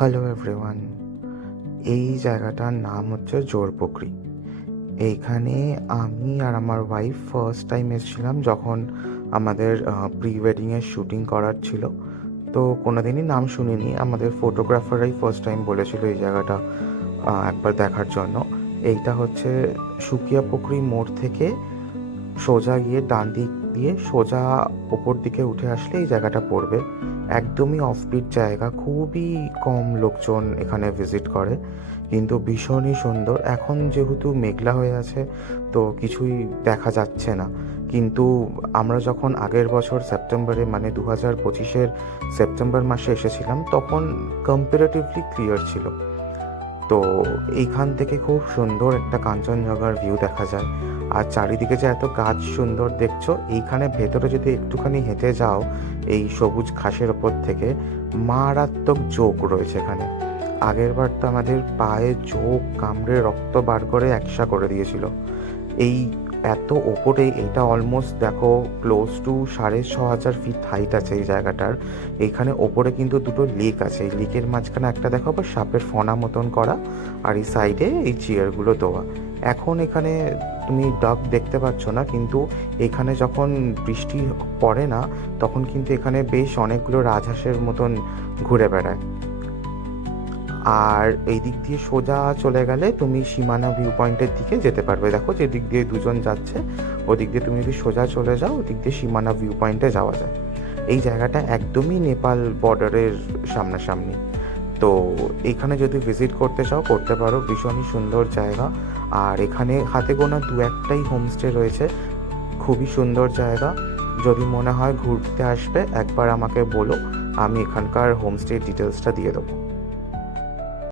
Hello everyone, এই জায়গাটার নাম হচ্ছে জোরপোখরি। এইখানে আমি আর আমার ওয়াইফ ফার্স্ট টাইম এসেছিলাম যখন আমাদের প্রি ওয়েডিংয়ের শ্যুটিং করার ছিল। তো কোনোদিনই নাম শুনিনি, আমাদের ফটোগ্রাফাররাই ফার্স্ট টাইম বলেছিল এই জায়গাটা একবার দেখার জন্য। এইটা হচ্ছে শুকিয়াপুকুরি মোড় থেকে সোজা গিয়ে ডান দিক দিয়ে সোজা ওপর দিকে উঠে আসলে এই জায়গাটা পড়বে। একদমই অফবিট জায়গা, খুবই কম লোকজন এখানে ভিজিট করে, কিন্তু ভীষণই সুন্দর। এখন যেহেতু মেঘলা হয়ে আছে তো কিছুই দেখা যাচ্ছে না, কিন্তু আমরা যখন আগের বছর সেপ্টেম্বরে মানে 2025-এর সেপ্টেম্বর মাসে এসেছিলাম তখন কম্পারেটিভলি ক্লিয়ার ছিল। তো এইখান থেকে খুব সুন্দর একটা কাঞ্চনজঙ্ঘার ভিউ দেখা যায়। আর চারিদিকে যে এত গাছ সুন্দর দেখছো, এইখানে ভেতরে যদি একটুখানি হেঁটে যাও এই সবুজ ঘাসের ওপর থেকে, মারাত্মক জোক রয়েছে এখানে। আগের বার তো আমাদের পায়ে জোক কামড়ে রক্ত বার করে একসা করে দিয়েছিল। এই এত ওপরে, এটা অলমোস্ট দেখো ক্লোজ টু 6,500 ফিট হাইট আছে এই জায়গাটার। এইখানে ওপরে কিন্তু দুটো লেক আছে, এই লেকের মাঝখানে একটা দেখো আবার সাপের ফনা মতন করা, আর এই সাইডে এই চেয়ারগুলো দেওয়া। এখন এখানে তুমি ডাক দেখতে পাচ্ছ না, কিন্তু এখানে যখন বৃষ্টি পড়ে না তখন কিন্তু এখানে বেশ অনেকগুলো রাজহাঁসের মতন ঘুরে বেড়ায়। আর এই দিক দিয়ে সোজা চলে গেলে তুমি সীমানা ভিউ পয়েন্টের দিকে যেতে পারবে। দেখো যে দিক দিয়ে দুজন যাচ্ছে, ওদিক দিয়ে তুমি যদি সোজা চলে যাও ওদিক দিয়ে সীমানা ভিউ পয়েন্টে যাওয়া যায়। এই জায়গাটা একদমই নেপাল বর্ডারের সামনাসামনি। তো এখানে যদি ভিজিট করতে চাও করতে পারো, ভীষণই সুন্দর জায়গা। আর এখানে হাতে গোনা দু একটাই হোমস্টে রয়েছে, খুবই সুন্দর জায়গা। যদি মনে হয় ঘুরতে আসবে একবার আমাকে বলো, আমি এখানকার হোমস্টের ডিটেলসটা দিয়ে দেবো।